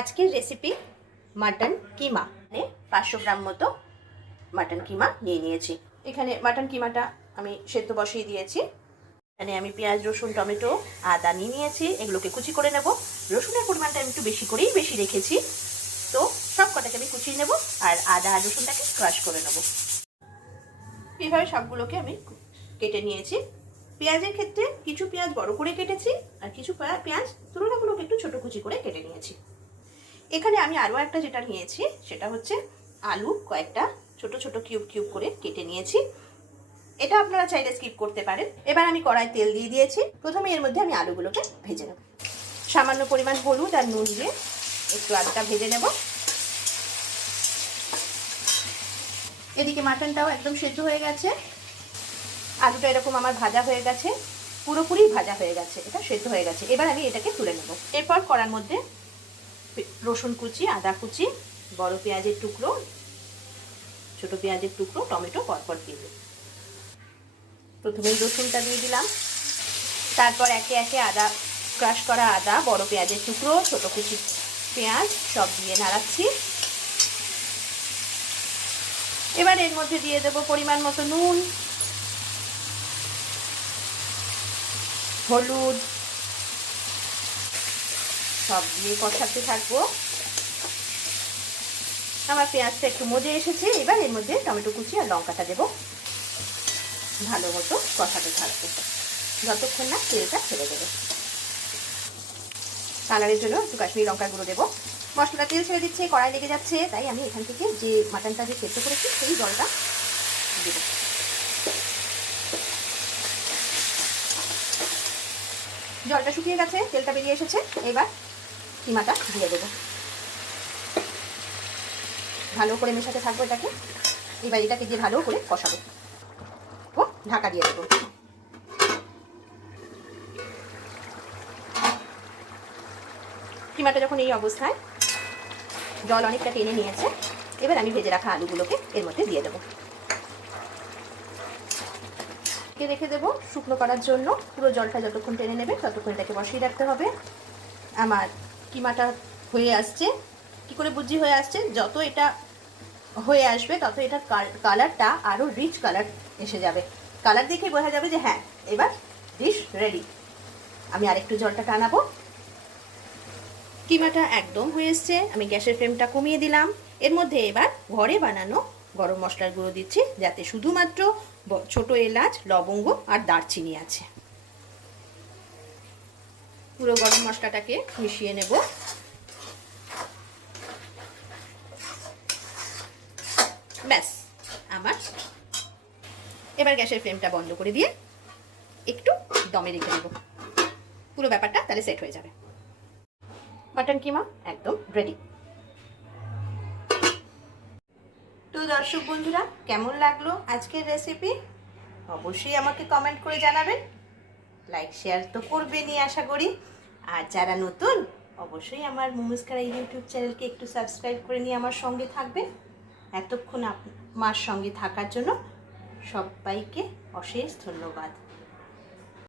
আজকের recipe mutton কিমা। 500 গ্রাম মতো mutton কিমা নিয়ে নিয়েছি। এখানে মাটন কিমাটা আমি সেদ্ধ বসিয়ে দিয়েছি। এখানে আমি পেঁয়াজ, রসুন, টমেটো, আদা নিয়ে নিয়েছি। এগুলোকে কুচি করে নেব। রসুনের পরিমাণটা আমি একটু বেশি রেখেছি, তো সব কটাকে আমি কুচিয়ে নেব আর আদা আর রসুনটাকে ক্রাশ করে নেব। এইভাবে সবগুলোকে আমি কেটে নিয়েছি। পেঁয়াজের ক্ষেত্রে কিছু পেঁয়াজ বড় করে কেটেছি আর কিছু পেঁয়াজ তুলনামূলক একটু ছোট কুচি করে কেটে নিয়েছি। এখানে আমি আরও একটা যেটা নিয়েছি সেটা হচ্ছে আলু, কয়েকটা ছোট ছোট কিউব করে কেটে নিয়েছি। এটা আপনারা চাইলে স্কিপ করতে পারেন। এবার আমি কড়ায় তেল দিয়ে দিয়েছি। প্রথমে এর মধ্যে আমি আলুগুলোকে ভেজে নেব। সামান্য পরিমাণ হলুদ আর নুন দিয়ে একটু আলুটা ভেজে নেব। এদিকে মাটনটাও একদম সেদ্ধ হয়ে গেছে। আলুটা এরকম আমার ভাজা হয়ে গেছে, পুরোপুরি ভাজা হয়ে গেছে, এটা সেদ্ধ হয়ে গেছে। এবার আমি এটাকে তুলে নেব। এরপর কড়ার মধ্যে রসুন কুচি, আদা কুচি, বড় পেঁয়াজের টুকরো, ছোট পেঁয়াজের টুকরো, টমেটো পরপর দিয়ে দেব। প্রথমে রসুনটা দিয়ে দিলাম, তারপর একে একে আদা, ক্রাশ করা আদা, বড় পেঁয়াজের টুকরো, ছোট কুচি পেঁয়াজ সব দিয়ে নাড়াচ্ছি। এবার এর মধ্যে দিয়ে দেব পরিমাণ মতো নুন, হলুদ, সব দিয়ে কষাতে থাকবো। আমার পেঁয়াজটা একটু মজে এসেছে। এবার এর মধ্যে টমেটো কুচি আর লঙ্কাটা দেবো। ভালো মতো কষাতে থাকবো যতক্ষণ না তেলটা ছেড়ে দেবে। কালারের জন্য একটু কাশ্মীরি লঙ্কার গুঁড়ো দেবো। মশলাটা তেল ছেড়ে দিচ্ছে, কড়াই লেগে যাচ্ছে, তাই আমি এখান থেকে যে মাটনটা যে সেদ্ধ করেছি সেই জলটা দেব। জলটা শুকিয়ে গেছে, তেলটা বেরিয়ে এসেছে। এবার কিমাটা দিয়ে দেবো। ভালো করে মেশাতে থাকবো এটাকে। এবার এটাকে দিয়ে ভালো করে কষাবো ও ঢাকা দিয়ে দেবো। কিমাটা যখন এই অবস্থায় জল অনেকটা টেনে নিয়েছে, এবার আমি ভেজে রাখা আলুগুলোকে এর মধ্যে দিয়ে দেবো। রেখে দেবো শুকনো করার জন্য। পুরো জলটা যতক্ষণ টেনে নেবে ততক্ষণ এটাকে বসিয়ে রাখতে হবে। আমার কিমাটা হয়ে আসছে। কি করে বুঝি হয়ে আসছে? যত এটা হয়ে আসবে তত এটার কালারটা আরও রিচ কালার এসে যাবে। কালার দেখেই বোঝা যাবে যে হ্যাঁ, এবার ডিশ রেডি। আমি আরেকটু জলটা টানাবো। কিমাটা একদম হয়ে এসছে। আমি গ্যাসের ফ্লেমটা কমিয়ে দিলাম। এর মধ্যে এবার ঘরে বানানো গরম মশলার গুঁড়ো দিচ্ছি, যাতে শুধুমাত্র ছোট এলাচ, লবঙ্গ আর দারচিনি আছে। পুরো গরম মশলাটাকে মিশিয়ে নেব। ব্যাস আমার। এবার গ্যাসের ফ্লেমটা বন্ধ করে দিয়ে একটু দমে রেখে দেব। পুরো ব্যাপারটা তাহলে সেট হয়ে যাবে। মাটন কিমা একদম রেডি। তো দর্শক বন্ধুরা, কেমন লাগলো আজকের রেসিপি? অবশ্যই আমাকে কমেন্ট করে জানাবেন। লাইক শেয়ার তো করবেনই আশা করি। আর যারা নতুন, অবশ্যই আমার মোমোসখারা ইউটিউব চ্যানেলকে একটু সাবস্ক্রাইব করে নিয়ে আমার সঙ্গে থাকবেন। এতক্ষণ আমার সঙ্গে থাকার জন্য সবাইকে অশেষ ধন্যবাদ।